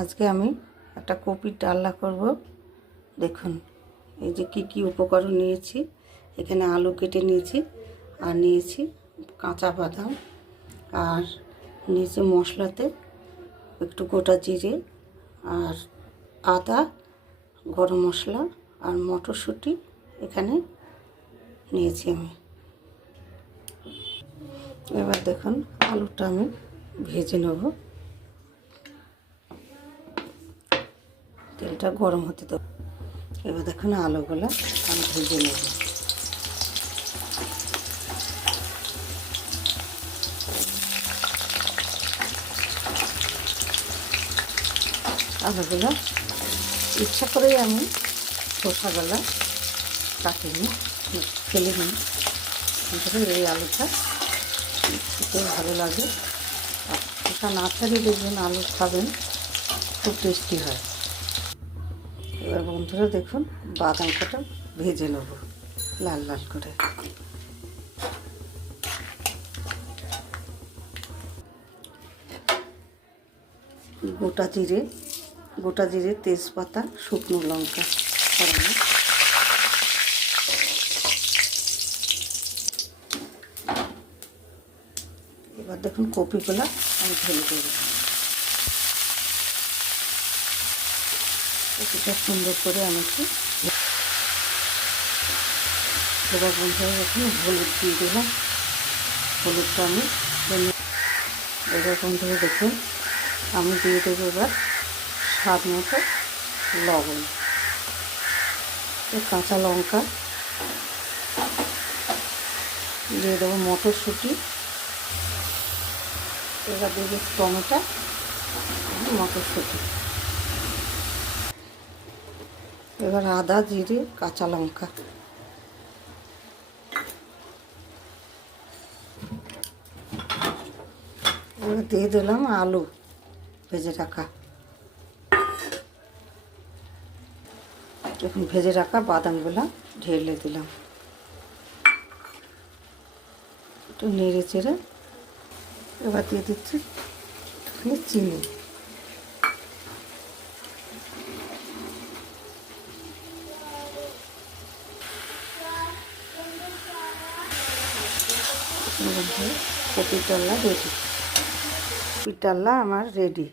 আজকে আমি একটা কপির ডালনা করব। দেখুন এই যে কি উপকরণ নিয়েছি। এখানে আলু কেটে নিয়েছি, আর নিয়েছি কাঁচা বাদাম, আর নিয়েছি মশলাতে একটু গোটা জিরে, আর আদা, গরম মশলা, আর মটরশুঁটি এখানে নিয়েছি আমি। এবার দেখুন আলুটা আমি ভেজে নেব। তেলটা গরম হতে দেবো। এবার দেখুন আলুগুলো আমি ভেজে নেব। আলুগুলো ইচ্ছা করেই আমি খোসাগুলো কাটিনি, ফেলে নিই। কিন্তু এই আলুটা খেতে ভালো লাগে, আর খোসা না ছাড়িয়ে দেখবেন আলু খাবেন, খুব টেস্টি হয়। এবার বন্ধুরা দেখুন বাদাম কটা ভেজে নেব লাল লাল করে। গোটা জিরে, তেজপাতা, শুকনো লঙ্কা ফোড়ন। এবার দেখুন কপিগুলো আমি ঢেলে দেব। কপিটা সুন্দর করে আমি একটু এবার বন্ধুরা দেখুন হলুদ দিয়ে দিলাম। হলুদটা আমি এবার বন্ধুরা দেখুন আমি দিয়ে দেবো এবার স্বাদ মতো লবণ, কাঁচা লঙ্কা দিয়ে দেবো, মটরশুঁটি, এবার দেবো টমেটো, মটরশুঁটি, এবার আদা, জিরে, কাঁচা লঙ্কা, এবার দিয়ে দিলাম আলু ভেজে রাখা। এখন ভেজে রাখা বাদামগুলো ঢেলে দিলাম, একটু নেড়ে চেড়ে এবার দিয়ে দিচ্ছি চিনি। কপির ডালনা রেডি। কপির ডালনা আমার রেডি।